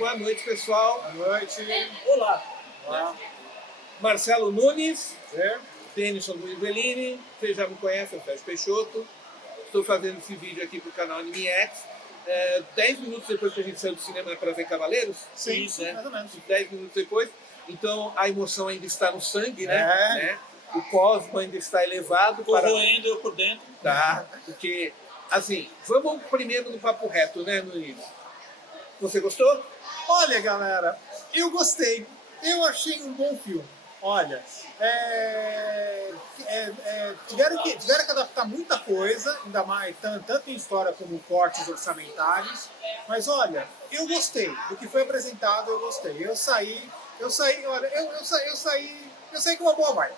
Boa noite, pessoal. Boa noite. Olá. Olá. Marcelo Nunes, Certo? Denison Luiz Bellini, você já me conhece, eu Sérgio Peixoto. Estou fazendo esse vídeo aqui para o canal AnimeX. 10 minutos depois que a gente saiu do cinema para ver Cavaleiros. Sim, Isso, né? mais ou menos. 10 minutos depois. Então a emoção ainda está no sangue, né? É. Né? O cosmo ainda está elevado. Corroendo eu por dentro. Tá, porque, assim, vamos primeiro no papo reto, né, Nunes? Você gostou? Olha, galera, eu gostei. Eu achei um bom filme. Olha, tiveram que adaptar muita coisa, ainda mais tanto em história como cortes orçamentários. Mas olha, eu gostei do que foi apresentado. Eu gostei. Eu saí com uma boa vibe.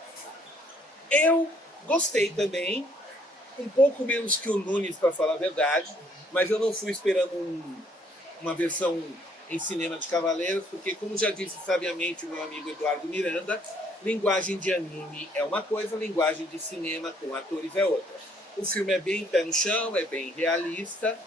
Eu gostei também, um pouco menos que o Nunes, para falar a verdade, mas eu não fui esperando uma versão em cinema de Cavaleiros, porque, como já disse sabiamente o meu amigo Eduardo Miranda, linguagem de anime é uma coisa, linguagem de cinema com atores é outra. O filme é bem pé no chão, é bem realista,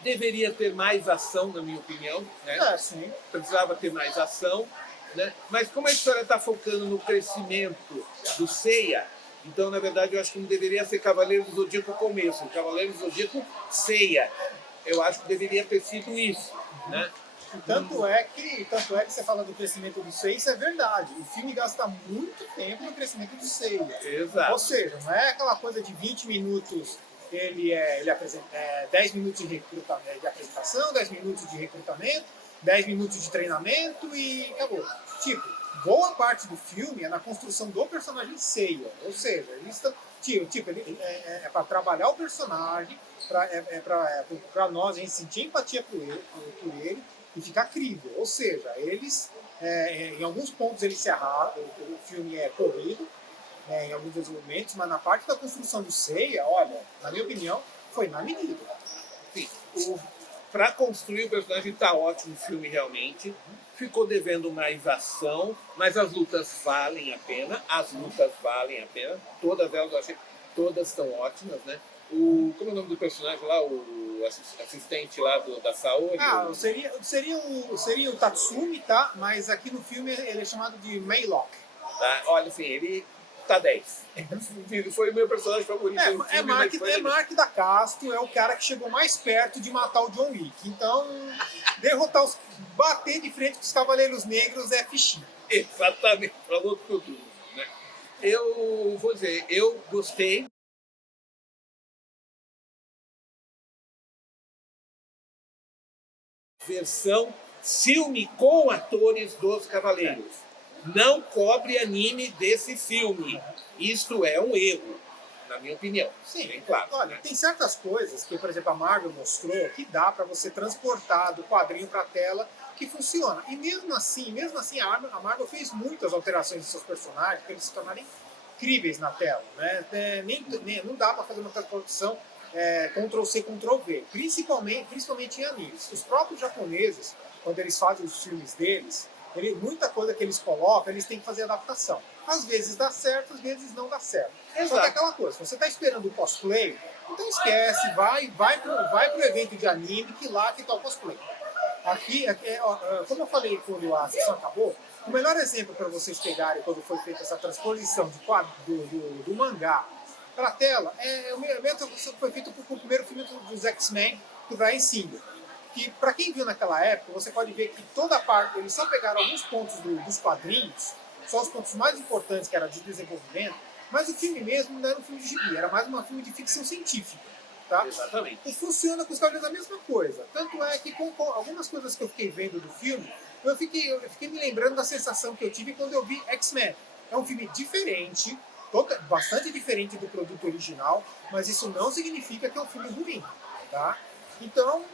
deveria ter mais ação, na minha opinião, né? Sim. Precisava ter mais ação, né? Mas como a história está focando no crescimento do Seiya, então, na verdade, eu acho que não deveria ser Cavaleiro do Zodíaco começo, Cavaleiro do Zodíaco Seiya. Eu acho que deveria ter sido isso, né? E tanto é que você fala do crescimento do Seiya, isso é verdade. O filme gasta muito tempo no crescimento do Seiya. Exato. Ou seja, não é aquela coisa de 20 minutos, ele apresenta 10 minutos de apresentação, 10 minutos de recrutamento, 10 minutos de treinamento e acabou. Tipo, boa parte do filme é na construção do personagem Seiya. Ou seja, eles estão. Ele é para trabalhar o personagem, para nós a gente sentir empatia por ele e ficar crível. Ou seja, eles, em alguns pontos eles se arrastam, o filme é corrido, em alguns desenvolvimentos, mas na parte da construção do Seiya, olha, na minha opinião, foi na medida. Sim, para construir o personagem está ótimo o filme realmente. Ficou devendo mais ação, mas as lutas valem a pena. Todas elas eu achei, todas estão ótimas, né? Como é o nome do personagem lá, o assistente lá da Saori? Seria o Tatsumi, tá? Mas aqui no filme ele é chamado de Maylock. Tá? Olha, assim, ele tá 10. Foi o meu personagem favorito. Mark da Casto, é o cara que chegou mais perto de matar o John Wick. Então, bater de frente com os Cavaleiros Negros é fichinha. Exatamente, falou tudo. Né? Eu vou dizer, eu gostei. Versão filme com atores dos Cavaleiros. Não cobre anime desse filme. Isto é um erro, na minha opinião. Sim, bem claro. Olha, tem certas coisas que, por exemplo, a Marvel mostrou que dá para você transportar do quadrinho para a tela que funciona. E mesmo assim a Marvel fez muitas alterações em seus personagens para eles se tornarem incríveis na tela. Né? Não dá para fazer uma transportação Ctrl-C, Ctrl-V, principalmente em animes. Os próprios japoneses, quando eles fazem os filmes deles, muita coisa que eles colocam, eles têm que fazer adaptação. Às vezes dá certo, às vezes não dá certo. Exato. Só que é aquela coisa, se você está esperando o cosplay, então esquece, vai pro evento de anime, que lá que tá o cosplay. Aqui, como eu falei quando a sessão acabou, o melhor exemplo para vocês pegarem quando foi feita essa transposição do mangá para a tela, o evento foi feito com o primeiro filme dos X-Men, do Bryan Singer. Que, para quem viu naquela época, você pode ver que toda a parte, eles só pegaram alguns pontos dos quadrinhos, só os pontos mais importantes, que era de desenvolvimento, mas o filme mesmo não era um filme de gibi, era mais um filme de ficção científica. Tá? Exatamente. E funciona com os Cavaleiros a mesma coisa. Tanto é que com algumas coisas que eu fiquei vendo do filme, eu fiquei me lembrando da sensação que eu tive quando eu vi X-Men. É um filme diferente, bastante diferente do produto original, mas isso não significa que é um filme ruim. Tá? Então,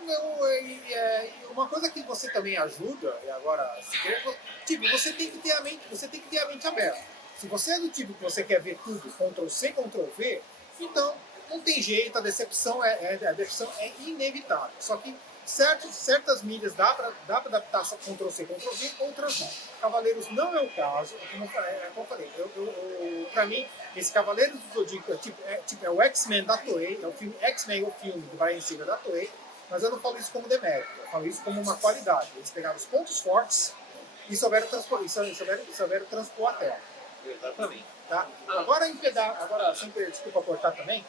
uma coisa que você também ajuda, e agora, você tem que ter a mente aberta. Se você é do tipo que você quer ver tudo, Ctrl-C, Ctrl-V, então não tem jeito, a decepção é inevitável. Só que certas mídias dá para adaptar só Ctrl-C, Ctrl-V, outras não. Cavaleiros não é o caso, como eu falei. Para mim, esse Cavaleiros do Zodíaco é o X-Men da Toei, é o filme X-Men, o filme do Bryan Singer da Toei, mas eu não falo isso como demérito, eu falo isso como uma qualidade. Eles pegaram os pontos fortes e souberam transpor a tela. Exatamente. Tá? Agora, sempre, desculpa cortar também,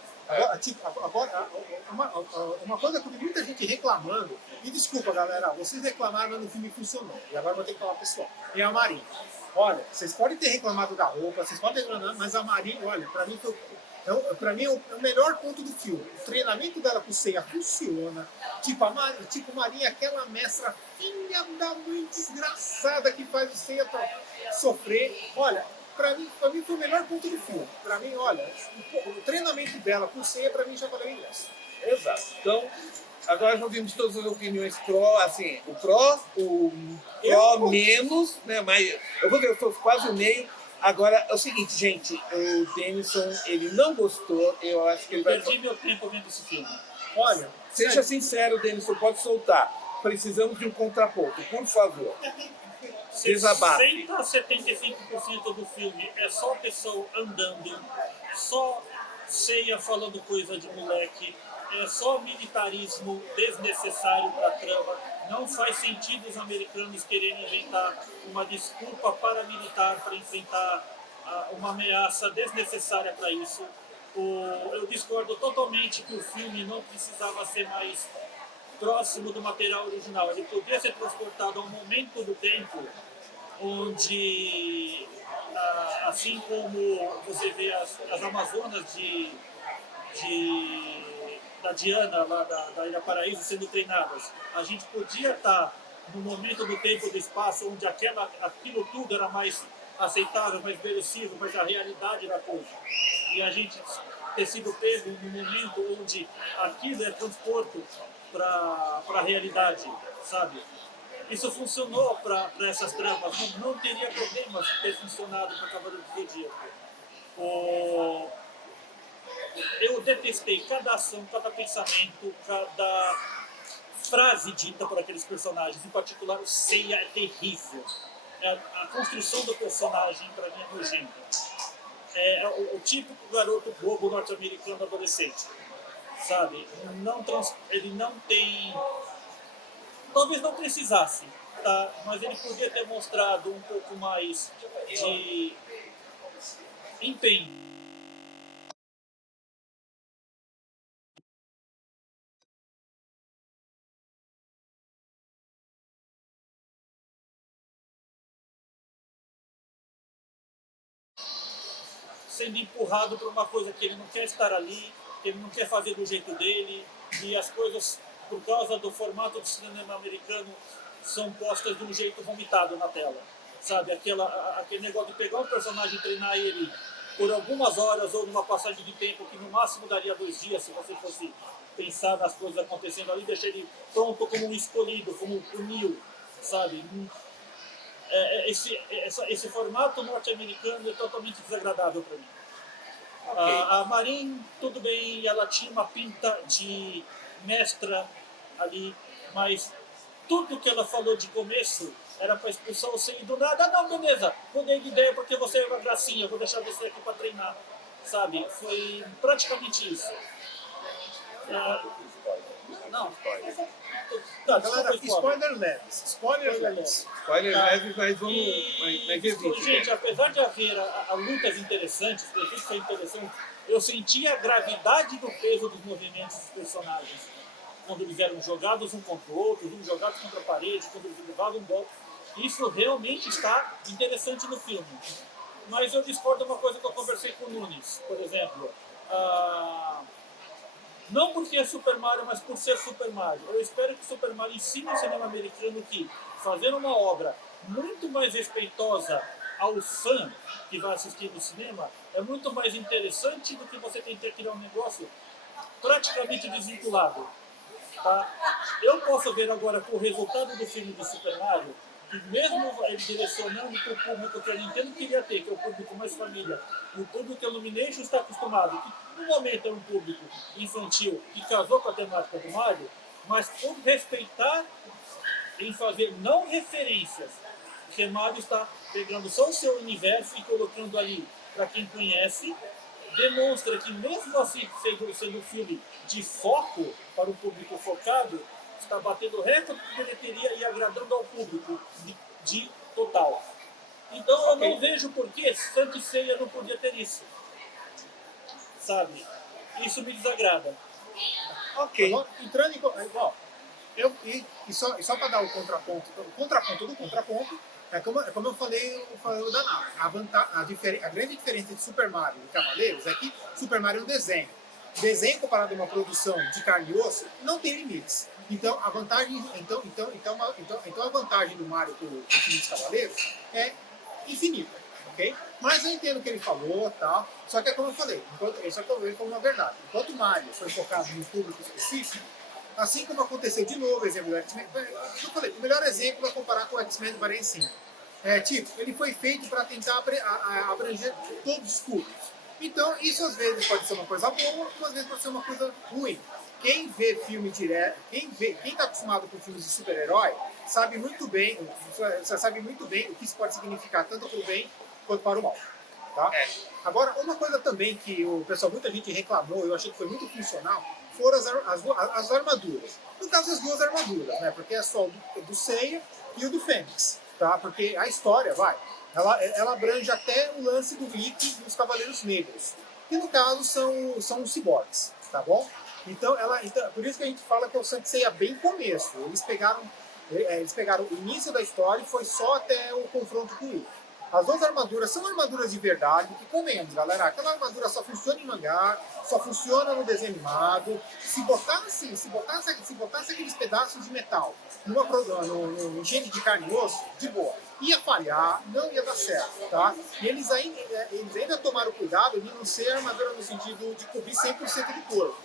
uma coisa que eu vi muita gente reclamando, e desculpa galera, vocês reclamaram, mas no filme funcionou, e agora eu vou ter que falar pessoal, é a Marin. Olha, vocês podem ter reclamado da roupa, vocês podem ter reclamado, mas a Marin, olha, pra mim foi... Então, pra mim, é o melhor ponto do filme. O treinamento dela com o Seiya funciona. Tipo, Marinha, aquela mestra filha da mãe desgraçada que faz o Seiya sofrer. Olha, pra mim foi o melhor ponto do filme. Pra mim, olha, o treinamento dela com o Seiya, pra mim, já valeu o ingresso. Exato. Então, agora já vimos todas as opiniões pró, assim, o pró, o pró menos, né? Mas eu vou dizer, eu sou quase o meio. Agora, é o seguinte, gente, o Denison, ele não gostou, eu acho que ele vai... Perdi meu tempo vendo esse filme. Olha, seja sincero, Denison, pode soltar. Precisamos de um contraponto, por favor. Desabafe. 60% a 75% do filme é só pessoa andando, só Seiya falando coisa de moleque, é só militarismo desnecessário para a trama. Não faz sentido os americanos quererem inventar uma desculpa paramilitar para enfrentar uma ameaça desnecessária para isso. Eu discordo totalmente que o filme não precisava ser mais próximo do material original. Ele podia ser transportado a um momento do tempo onde, assim como você vê as Amazonas da Diana, lá da Ilha Paraíso, sendo treinadas. A gente podia estar no momento do tempo e do espaço onde aquilo tudo era mais aceitável, mais verossímil, mais a realidade da coisa. E a gente ter sido pego no momento onde aquilo é transporto para a realidade, sabe? Isso funcionou para essas tramas, não teria problemas ter funcionado para Cavaleiro do Zodíaco. Eu detestei cada ação, cada pensamento, cada frase dita por aqueles personagens. Em particular, o Seiya é terrível. A construção do personagem, para mim, é nojenta. É o típico garoto bobo norte-americano adolescente. Sabe? Ele não tem... Talvez não precisasse, tá? Mas ele podia ter mostrado um pouco mais de empenho. Sendo empurrado para uma coisa que ele não quer estar ali, que ele não quer fazer do jeito dele, e as coisas, por causa do formato de cinema americano, são postas de um jeito vomitado na tela. Sabe, aquele negócio de pegar um personagem e treinar ele por algumas horas ou numa passagem de tempo que no máximo daria 2 dias, se você fosse pensar nas coisas acontecendo ali, deixar ele pronto como um escolhido, como um Neo, sabe? Esse formato norte-americano é totalmente desagradável para mim. Okay. A Marin, tudo bem, ela tinha uma pinta de mestra ali, mas tudo que ela falou de começo era para expulsar você e do nada, não, beleza, mudei de ideia porque você é uma gracinha, vou deixar você aqui para treinar, sabe? Foi praticamente isso. Não. Galera, spoiler leves. Spoiler leves. Spoiler leves, mas vamos. Gente, apesar de haver lutas interessantes, efeitos interessantes, eu senti a gravidade do peso dos movimentos dos personagens. Quando eles eram jogados um contra o outro, uns jogados contra a parede, quando eles levavam um golpe. Isso realmente está interessante no filme. Mas eu discordo de uma coisa que eu conversei com o Nunes, por exemplo. Não porque é Super Mario, mas por ser Super Mario. Eu espero que Super Mario ensine ao cinema americano que fazer uma obra muito mais respeitosa ao fã que vai assistir no cinema é muito mais interessante do que você tentar criar um negócio praticamente desvinculado. Tá? Eu posso ver agora com o resultado do filme de Super Mario, que mesmo ele direcionando para o público que a Nintendo queria ter, que é o público mais família, e o público que a Illumination está acostumado, que no momento é um público infantil que casou com a temática do Mario, mas por respeitar em fazer não referências, porque Mario está pegando só o seu universo e colocando ali para quem conhece, demonstra que mesmo assim, sendo um filme de foco para um público focado, está batendo recorde de bilheteria e agradando ao público de total. Então eu não vejo por que Santo e Ceia não podia ter isso. Sabe? Isso me desagrada. Ok. Agora, entrando em... Ó, e só para dar o contraponto do contraponto, é como eu falei da Nave. A grande diferença de Super Mario e Cavaleiros é que Super Mario é um desenho. Desenho comparado a uma produção de carne e osso não tem limites. Então a vantagem, a vantagem do Mario para o filme dos Cavaleiros é infinita, ok? Mas eu entendo o que ele falou, tal. Só que é como eu falei, ele falou uma verdade. Enquanto o Mario foi focado em um público específico, assim como aconteceu de novo, exemplo do X-Men, eu falei, o melhor exemplo é comparar com o X-Men do Variant 5. Ele foi feito para tentar abranger todos os públicos. Então, isso às vezes pode ser uma coisa boa, às vezes pode ser uma coisa ruim. Quem vê filme direto, quem está acostumado com filmes de super-herói, sabe muito bem o que isso pode significar, tanto para o bem quanto para o mal. Tá? Agora, uma coisa também que muita gente reclamou, eu achei que foi muito funcional, foram as armaduras. No caso, as duas armaduras, né? Porque é só o do Seiya e o do Fênix. Tá? Porque a história, ela abrange até o lance do Rick e dos Cavaleiros Negros, que no caso são os ciborgues, tá bom? Então, por isso que a gente fala que é o Saint Seiya bem começo. Eles pegaram o início da história e foi só até o confronto com o Rick. As duas armaduras são armaduras de verdade, que comemos, galera. Aquela armadura só funciona em mangá, só funciona no desenho animado. Se botasse aqueles pedaços de metal no enchente de carne e osso, de boa. Ia falhar, não ia dar certo, tá? E eles ainda tomaram cuidado de não ser armadura no sentido de cobrir 100% do corpo.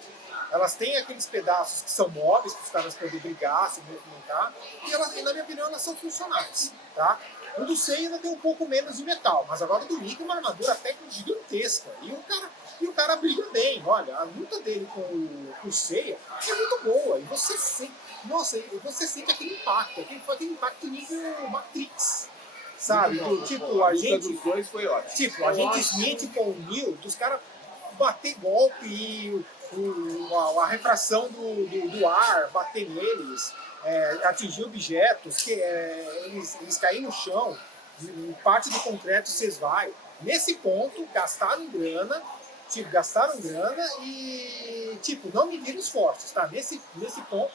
Elas têm aqueles pedaços que são móveis, para os caras poderem brigar, se movimentar, e na minha opinião, elas são funcionais, tá? O do Seiya ainda tem um pouco menos de metal, mas agora o do Rick é uma armadura técnica gigantesca. E o cara briga bem. Olha, a luta dele com o Seiya é muito boa. E você sente aquele impacto nível Matrix. Sabe? A luta dos dois foi ótima. Tipo, a gente Smith com o Neo, dos caras bater golpe e a refração do ar bater neles. Atingir objetos, que eles caírem no chão, em parte do concreto vocês vai. Nesse ponto, gastaram grana e, não mediram esforços, tá? Nesse ponto,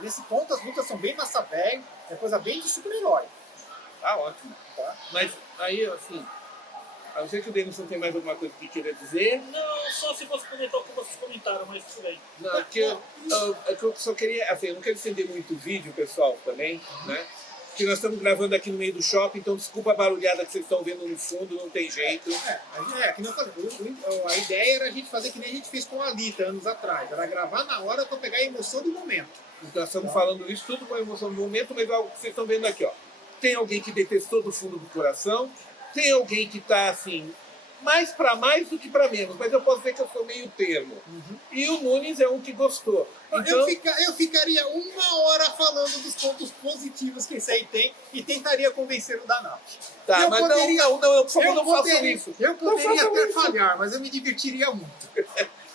nesse ponto as lutas são bem massa velho, é coisa bem de super-herói. Ah, ótimo. Tá? Mas aí, assim, a não ser que o Denilson tem mais alguma coisa que queira dizer. Não, só se você comentar o que vocês comentaram, mas tudo bem. Não, é que eu só queria, assim, eu não quero estender muito o vídeo, pessoal, também, né? Que nós estamos gravando aqui no meio do shopping, então desculpa a barulhada que vocês estão vendo no fundo, não tem jeito. Que não falei, a ideia era a gente fazer que nem a gente fez com a Alita anos atrás, era gravar na hora para pegar a emoção do momento. Então nós estamos falando isso tudo com a emoção do momento, mas é algo que vocês estão vendo aqui, ó. Tem alguém que detestou do fundo do coração, tem alguém que está assim, mais para mais do que para menos, mas eu posso ver que eu sou meio termo. E o Nunes é um que gostou. Então, eu ficaria 1 hora falando dos pontos positivos que esse aí tem e tentaria convencer o Danado. Tá, mas não, por favor, não façam isso. Eu poderia até falhar, mas eu me divertiria muito.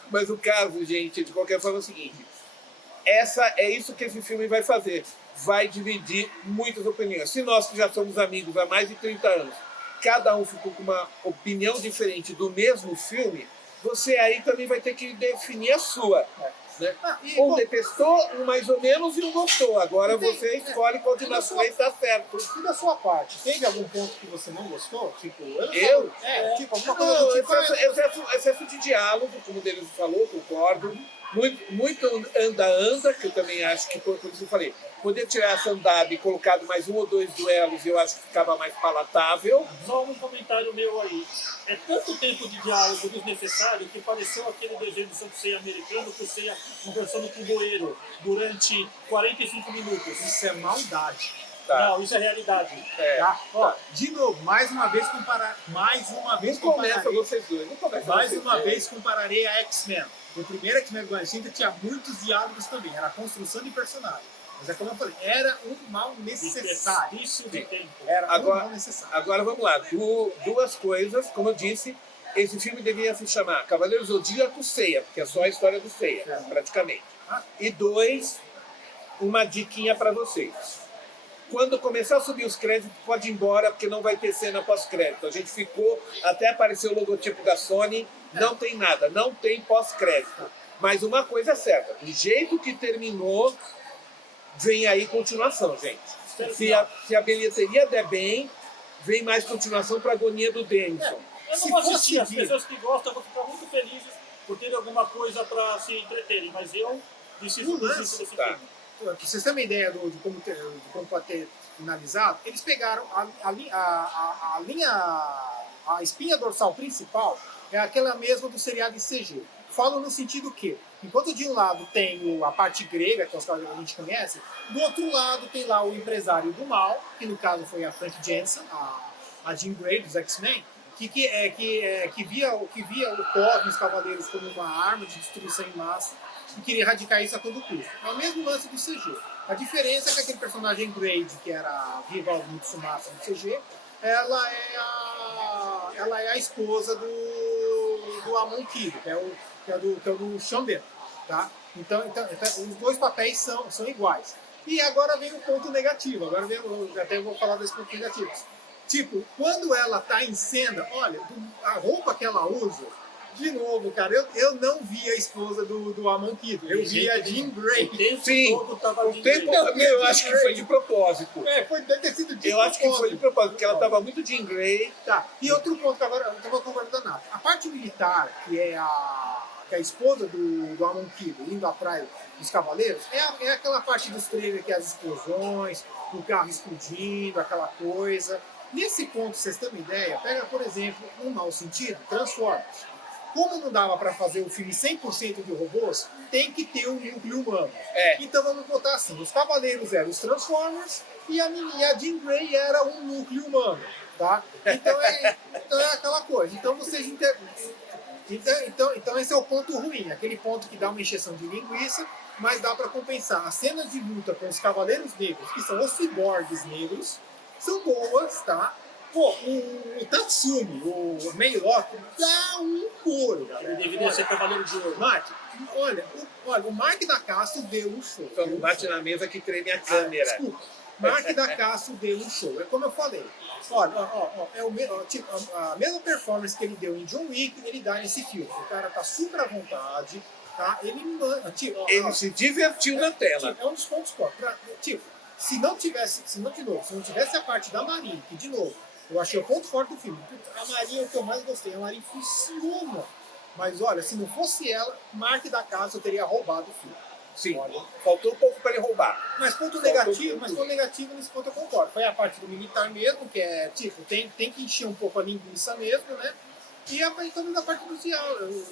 Mas o caso, gente, de qualquer forma é o seguinte. É isso que esse filme vai fazer. Vai dividir muitas opiniões. Se nós que já somos amigos há mais de 30 anos, cada um ficou com uma opinião diferente do mesmo filme, você aí também vai ter que definir a sua. Né? Detestou, um mais ou menos, e um gostou. Agora você escolhe qual de nós três está certo. E da sua parte, teve algum ponto que você não gostou? Tipo, eu? Alguma coisa do tipo... Excesso de diálogo, como o Denis falou, concordo. Muito anda, que eu também acho que, por isso eu falei, poder tirar essa andada e colocar mais 1 ou 2 duelos, eu acho que ficava mais palatável. Só um comentário meu aí. É tanto tempo de diálogo desnecessário que pareceu aquele desenho do Santo Seiya americano que o Seiya conversando com o bueiro durante 45 minutos. Isso é maldade. Tá. Não, isso é realidade. Tá? Ó, de novo, mais uma vez compararei a X-Men. O primeiro X-Men do X tinha muitos diálogos também, era a construção de personagem. Mas é como eu falei, era um mal necessário. Isso de tempo. Era um mal necessário. Agora vamos lá, duas coisas, como eu disse, esse filme deveria se chamar Cavaleiros Zodíaco Seiya, porque é só a história do Seiya, praticamente. E 2, uma diquinha para vocês. Quando começar a subir os créditos, pode ir embora, porque não vai ter cena pós-crédito. A gente ficou, até apareceu o logotipo da Sony, não tem nada, não tem pós-crédito. Mas uma coisa é certa, do jeito que terminou, vem aí continuação, gente. Se a bilheteria der bem, vem mais continuação para a agonia do Denison. Eu não vou assistir, as pessoas que gostam vão ficar muito felizes por terem alguma coisa para se entreterem, mas eu preciso desse filme. Pra vocês terem uma ideia de como pode ter finalizado, eles pegaram a espinha dorsal principal, é aquela mesma do seriado de CG. Falo no sentido que, enquanto de um lado tem a parte grega, que é os caras que a gente conhece, do outro lado tem lá o empresário do mal, que no caso foi a Frank Jensen, a Jean Grey dos X-Men, que via o Thor nos Cavaleiros como uma arma de destruição em massa e queria erradicar isso a todo custo. É o mesmo lance do CG. A diferença é que aquele personagem Grade, que era a Viva Mutsumasa no CG, ela é a esposa do Amon Kido, que é do Xamber, tá? Então, os dois papéis são iguais. E agora vem o ponto negativo. Até vou falar desse ponto negativo. Tipo, quando ela tá em cena, olha, a roupa que ela usa, de novo, cara, eu não vi a esposa do Amon Kido, eu vi a Jean Grey. Sim, eu acho que foi de propósito. Deve ter sido de propósito. Eu acho que foi de propósito, porque ela tava muito Jean Grey. Tá, e outro ponto que agora eu tava concordando nada. A parte militar, que é a esposa do Amon Kido indo atrás dos cavaleiros, é aquela parte dos trailers que é as explosões, o carro explodindo, aquela coisa. Nesse ponto, vocês têm uma ideia, pega, por exemplo, num mau sentido, Transformers. Como não dava para fazer o filme 100% de robôs, tem que ter um núcleo humano. Então vamos botar assim, os Cavaleiros eram os Transformers e a Jean Grey era um núcleo humano, tá? Então é aquela coisa. Então vocês Então esse é o ponto ruim, aquele ponto que dá uma encheção de linguiça, mas dá para compensar. As cenas de luta com os Cavaleiros Negros, que são os ciborgues negros, são boas, tá? Pô, o Tatsumi, o Meilock, dá um couro. Ele deveria ser Cavaleiro de Ouro. Mate, olha, o Mark da Castro deu um show. Então não bate na mesa que treme a câmera. Desculpa, Mark da Castro deu um show. É como eu falei. Olha, a mesma performance que ele deu em John Wick, ele dá nesse filme. O cara tá super à vontade, tá? Ele se divertiu na tela. É um dos pontos fortes. Se não tivesse a parte da Marinha, que de novo, eu achei o ponto forte do filme. A Marinha é o que eu mais gostei. A Marinha funciona. Mas olha, se não fosse ela, Mark da Casa teria roubado o filme. Sim, olha, faltou um pouco para ele roubar. Mas ponto negativo nesse ponto eu concordo. Foi a parte do militar mesmo, que é tem que encher um pouco a linguiça mesmo, né? E talvez a parte do diálogo,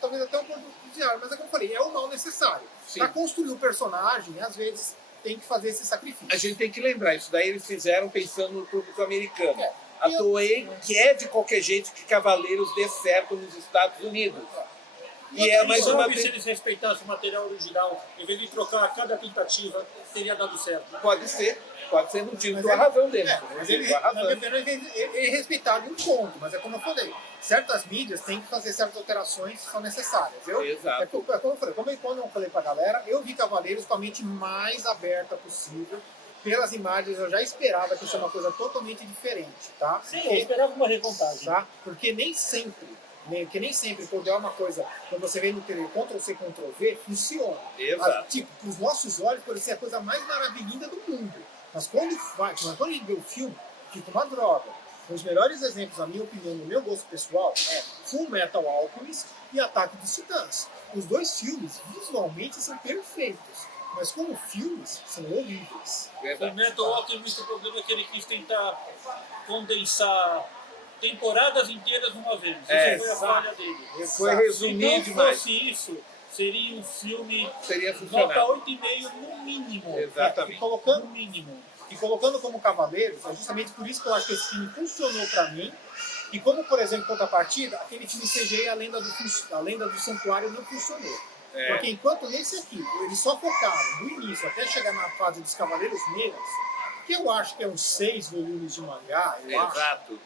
talvez até um pouco do diálogo, mas é como eu falei, é o mal necessário. Para construir o personagem, às vezes tem que fazer esse sacrifício. A gente tem que lembrar, isso daí eles fizeram pensando no público americano. A Toei quer de qualquer jeito que Cavaleiros dê certo nos Estados Unidos. E é mais uma vez. Se eles respeitassem o material original, em vez de trocar a cada tentativa, teria dado certo. Pode ser, não tinha a razão dele. Mas ele respeitaram um ponto, mas é como eu falei, certas mídias têm que fazer certas alterações que são necessárias. Exato. É como eu falei, quando eu falei pra galera, eu vi Cavaleiros com a mente mais aberta possível. Pelas imagens, eu já esperava que isso é uma coisa totalmente diferente, tá? Sim, eu esperava uma recontagem. Tá? Porque nem sempre quando é uma coisa, quando você vê no trailer Ctrl-C, Ctrl-V, funciona. Exato. Para os nossos olhos, pode ser a coisa mais maravilhosa do mundo. Mas quando a gente vê o filme, fica uma droga. Os melhores exemplos, na minha opinião, no meu gosto pessoal, é Full Metal Alchemist e Ataque dos Titãs. Os dois filmes, visualmente, são perfeitos. Mas como filmes, são horríveis. O Metal Alchemist, o problema é que ele quis tentar condensar temporadas inteiras uma vez. Isso foi a falha dele. Foi resumir demais. Se não fosse isso, seria um filme nota 8,5 no mínimo. Exatamente. No mínimo. E colocando como Cavaleiros, é justamente por isso que eu acho que esse filme funcionou pra mim. E como, por exemplo, contrapartida, aquele filme CGI, a Lenda do Santuário, não funcionou. Porque enquanto nesse aqui, eles só focaram do início até chegar na fase dos Cavaleiros Negros, que eu acho que é uns 6 volumes de mangá, eu acho.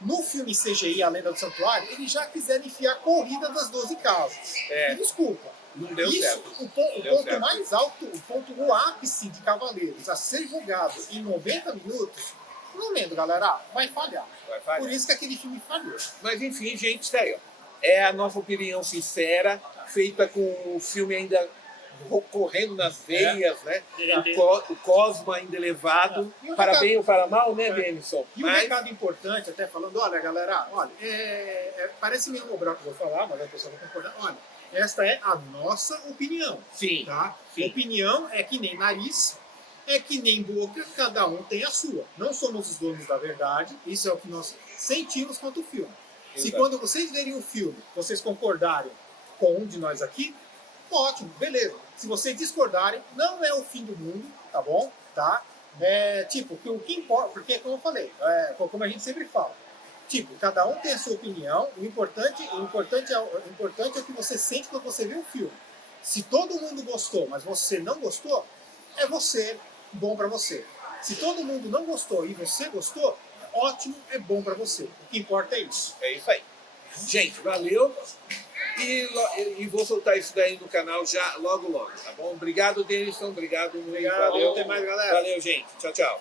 No filme CGI, A Lenda do Santuário, eles já quiseram enfiar a corrida das 12 casas. É. E desculpa. Não deu Isso, certo. o ponto certo. mais alto, o ápice de Cavaleiros a ser jogado em 90 minutos, não lembro, galera, vai falhar. Vai falhar. Por isso que aquele filme falhou. Mas enfim, gente, está aí, ó. É a nossa opinião sincera, feita com o filme ainda correndo nas veias, né? O Cosmo ainda elevado, E o para recado- bem ou para mal, né, Denison? E um recado importante, até falando, olha, galera, olha, parece meio mobral que eu vou falar, mas a pessoa vai concordar. Olha, esta é a nossa opinião, Sim, tá? sim. Opinião é que nem nariz, é que nem boca, cada um tem a sua. Não somos os donos da verdade, isso é o que nós sentimos quanto o filme. Se Exato. quando vocês verem o filme, vocês concordarem com um de nós aqui, ótimo, beleza. Se vocês discordarem, não é o fim do mundo, tá bom? Tá? Tipo, o que importa, porque como eu falei, como a gente sempre fala, tipo, cada um tem a sua opinião, o importante é o que você sente quando você vê o filme. Se todo mundo gostou, mas você não gostou, é você, bom pra você. Se todo mundo não gostou e você gostou, ótimo, é bom pra você. O que importa é isso. É isso aí. Gente, valeu. E vou soltar isso daí no canal já logo, tá bom? Obrigado, Denison. Obrigado, Luiz. Obrigado, Valeu. até mais, galera. Valeu, gente. Tchau, tchau.